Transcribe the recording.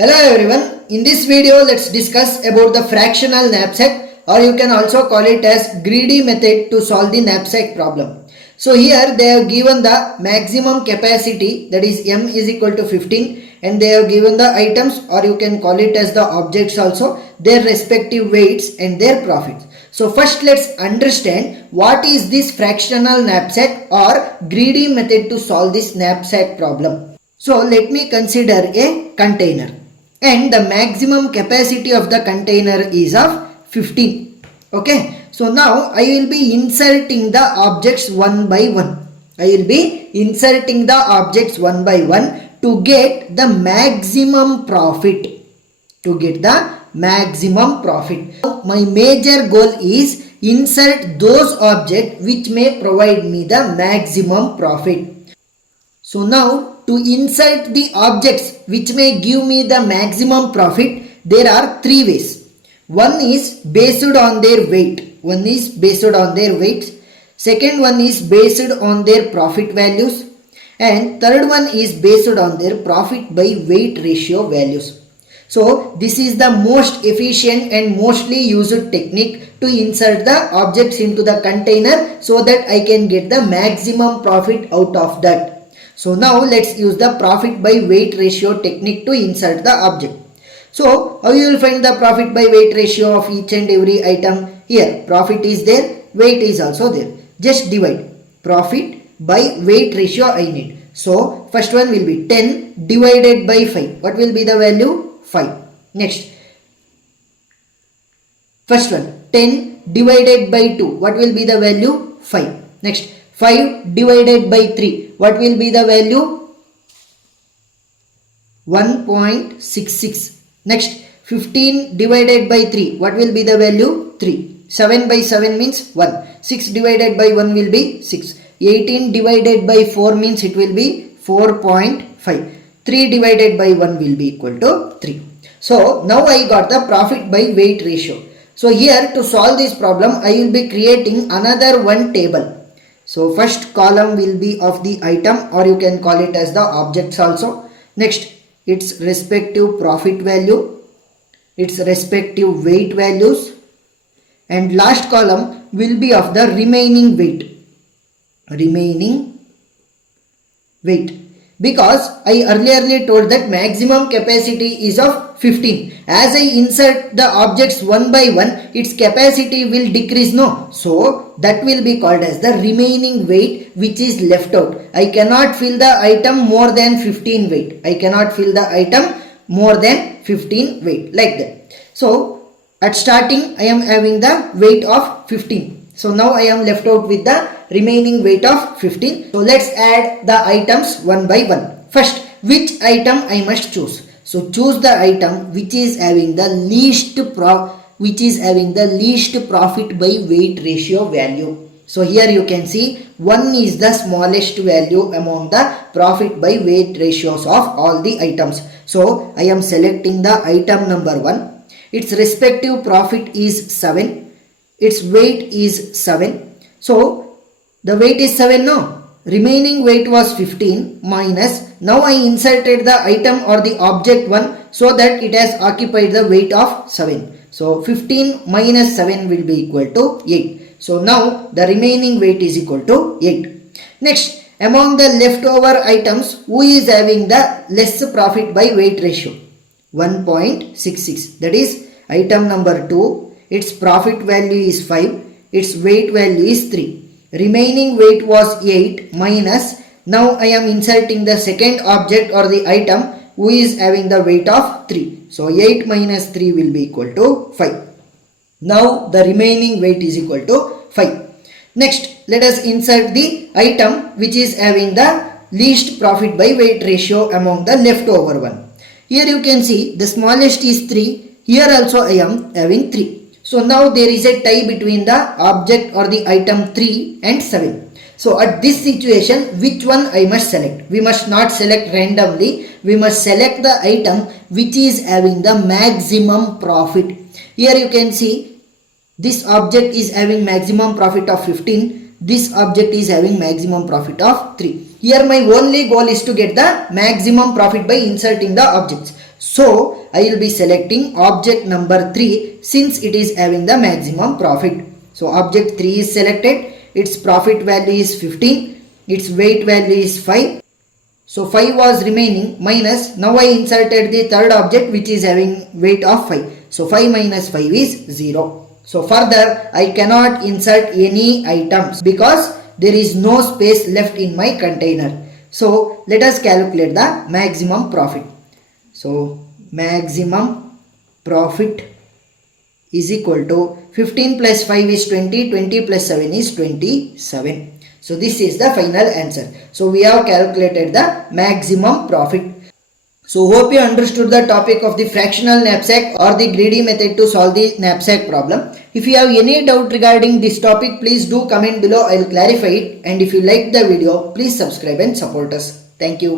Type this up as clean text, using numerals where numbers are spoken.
Hello everyone, in this video let's discuss about the fractional knapsack, or you can also call it as greedy method to solve the knapsack problem. So here they have given the maximum capacity, that is m is equal to 15, and they have given the items, or you can call it as the objects also, their respective weights and their profits. So first let's understand what is this fractional knapsack or greedy method to solve this knapsack problem. So let me consider a container, and the maximum capacity of the container is of 15. Okay, so now I will be inserting the objects one by one. I will be inserting the objects one by one to get the maximum profit. My major goal is insert those objects which may provide me the maximum profit. So now to insert the objects which may give me the maximum profit, there are three ways. One is based on their weight. Second one is based on their profit values. And third one is based on their profit by weight ratio values. So this is the most efficient and mostly used technique to insert the objects into the container so that I can get the maximum profit out of that. So now let's use the profit by weight ratio technique to insert the object. So how you will find the profit by weight ratio of each and every item? Here profit is there, weight is also there. Just divide profit by weight ratio I need. So first one will be 10 divided by 5. What will be the value? 5. Next, first one 10 divided by 2. What will be the value? 5. Next, 5 divided by 3. What will be the value? 1.66. Next, 15 divided by 3. What will be the value? 3. 7 by 7 means 1. 6 divided by 1 will be 6. 18 divided by 4 means it will be 4.5. 3 divided by 1 will be equal to 3. So now I got the profit by weight ratio. So here to solve this problem, I will be creating another one table. So first column will be of the item, or you can call it as the objects also. Next, its respective profit value, its respective weight values, and last column will be of the remaining weight. Because I earlier told that maximum capacity is of 15. As I insert the objects one by one, its capacity will decrease, no? So that will be called as the remaining weight which is left out. I cannot fill the item more than 15 weight. Like that. So at starting I am having the weight of 15. So now I am left out with the remaining weight of 15. So let's add the items one by one. First, which item I must choose? So choose the item which is having the least profit by weight ratio value. So here you can see 1 is the smallest value among the profit by weight ratios of all the items. So I am selecting the item number 1. Its respective profit is 7. Its weight is 7. So the weight is 7, no? Remaining weight was 15 minus, now I inserted the item or the object 1 so that it has occupied the weight of 7. So 15 minus 7 will be equal to 8. So now the remaining weight is equal to 8. Next, among the leftover items, who is having the less profit by weight ratio? 1.66. That is item number 2. Its profit value is 5. Its weight value is 3. Remaining weight was 8 minus, now I am inserting the second object or the item who is having the weight of 3. So 8 minus 3 will be equal to 5. Now the remaining weight is equal to 5. Next, let us insert the item which is having the least profit by weight ratio among the leftover one. Here you can see the smallest is 3. Here also I am having 3. So now there is a tie between the object or the item 3 and 7. So at this situation, which one I must select? We must not select randomly. We must select the item which is having the maximum profit. Here you can see this object is having maximum profit of 15. This object is having maximum profit of 3. Here my only goal is to get the maximum profit by inserting the objects. So I will be selecting object number 3 since it is having the maximum profit. So object 3 is selected. Its profit value is 15. Its weight value is 5. So 5 was remaining minus, now I inserted the third object which is having weight of 5. So 5 minus 5 is 0. So further I cannot insert any items because there is no space left in my container. So let us calculate the maximum profit. So maximum profit is equal to 15 plus 5 is 20, 20 plus 7 is 27. So this is the final answer. So we have calculated the maximum profit. So hope you understood the topic of the fractional knapsack or the greedy method to solve the knapsack problem. If you have any doubt regarding this topic, please do comment below. I will clarify it. And if you like the video, please subscribe and support us. Thank you.